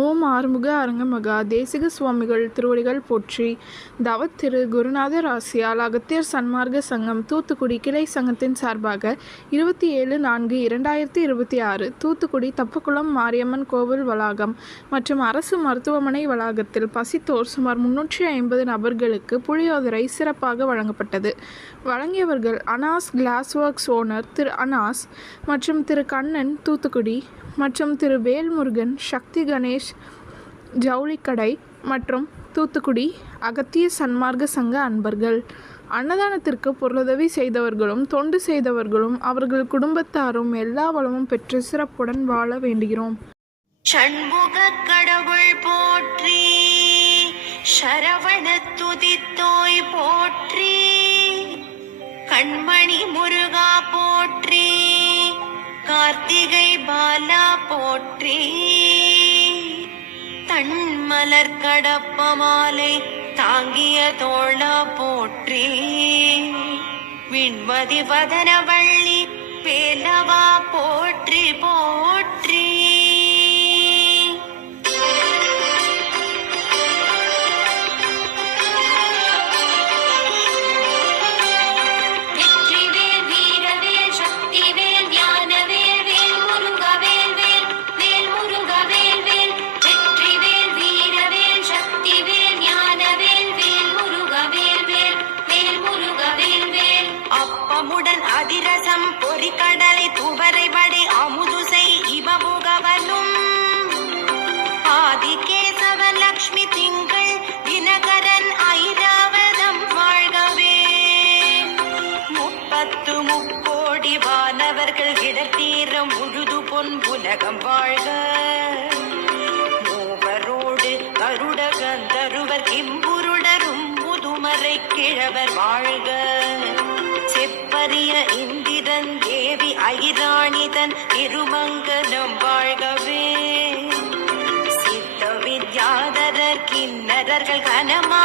ஓம் ஆறுமுக அரங்கமகா தேசிக சுவாமிகள் திருவடிகள் போற்றி. தவத்திரு குருநாதர் ஆசியால் அகத்தியர் சன்மார்க்க சங்கம் தூத்துக்குடி கிளை சங்கத்தின் சார்பாக 27/4/2026 தூத்துக்குடி தப்புக்குளம் மாரியம்மன் கோவில் வளாகம் மற்றும் அரசு மருத்துவமனை வளாகத்தில் பசித்தோர் சுமார் 350 நபர்களுக்கு புளியோதரை சிறப்பாக வழங்கப்பட்டது. வழங்கியவர்கள் அனாஸ் கிளாஸ் ஒர்க்ஸ் ஓனர் திரு அனாஸ் மற்றும் திரு கண்ணன் தூத்துக்குடி மற்றும் திரு வேல்முருகன் சக்தி கணேஷ் ஜவுளிக்கடை மற்றும் தூத்துக்குடி அகத்திய சன்மார்க்க சங்க அன்பர்கள். அன்னதானத்திற்கு பொருளுதவி செய்தவர்களும் தொண்டு செய்தவர்களும் அவர்கள் குடும்பத்தாரும் எல்லா வளமும் பெற்று சிறப்புடன் வாழ வேண்டுகிறோம். சண்முக கடவுள் போற்றி, சரவண துதித்தோய் போற்றி, கண்மணி முருகா போற்றி, கார்த்திகை பாலா போற்றி, தன்மலர் கடப்ப மாலை தாங்கிய தோளா போற்றி, விண்மதி வதனவள்ளி வேலவா போற்றி போற்றி. அதிரசம் பொறிக்கடலை துவரை படை அமுதுசை இவபுகவனும் ஆதிகேசவன் லக்ஷ்மி திங்கள் தினகரன் ஐராவதம் வாழ்கவே. 30 முக்கோடி வானவர்கள் இடத்தீரம் முழுது பொன் உலகம் வாழ்க. மூவரோடு கருட கந்தருவர் கிம்புருடரும் முதுமறை கிழவர் வாழ்க. செப்பரிய இந்திரன் தேவி ஐராணிதன் திருமங்கலம் வாழ்கவே. சித்த வித்யாதரர் கிண்ணறர்கள் கனமா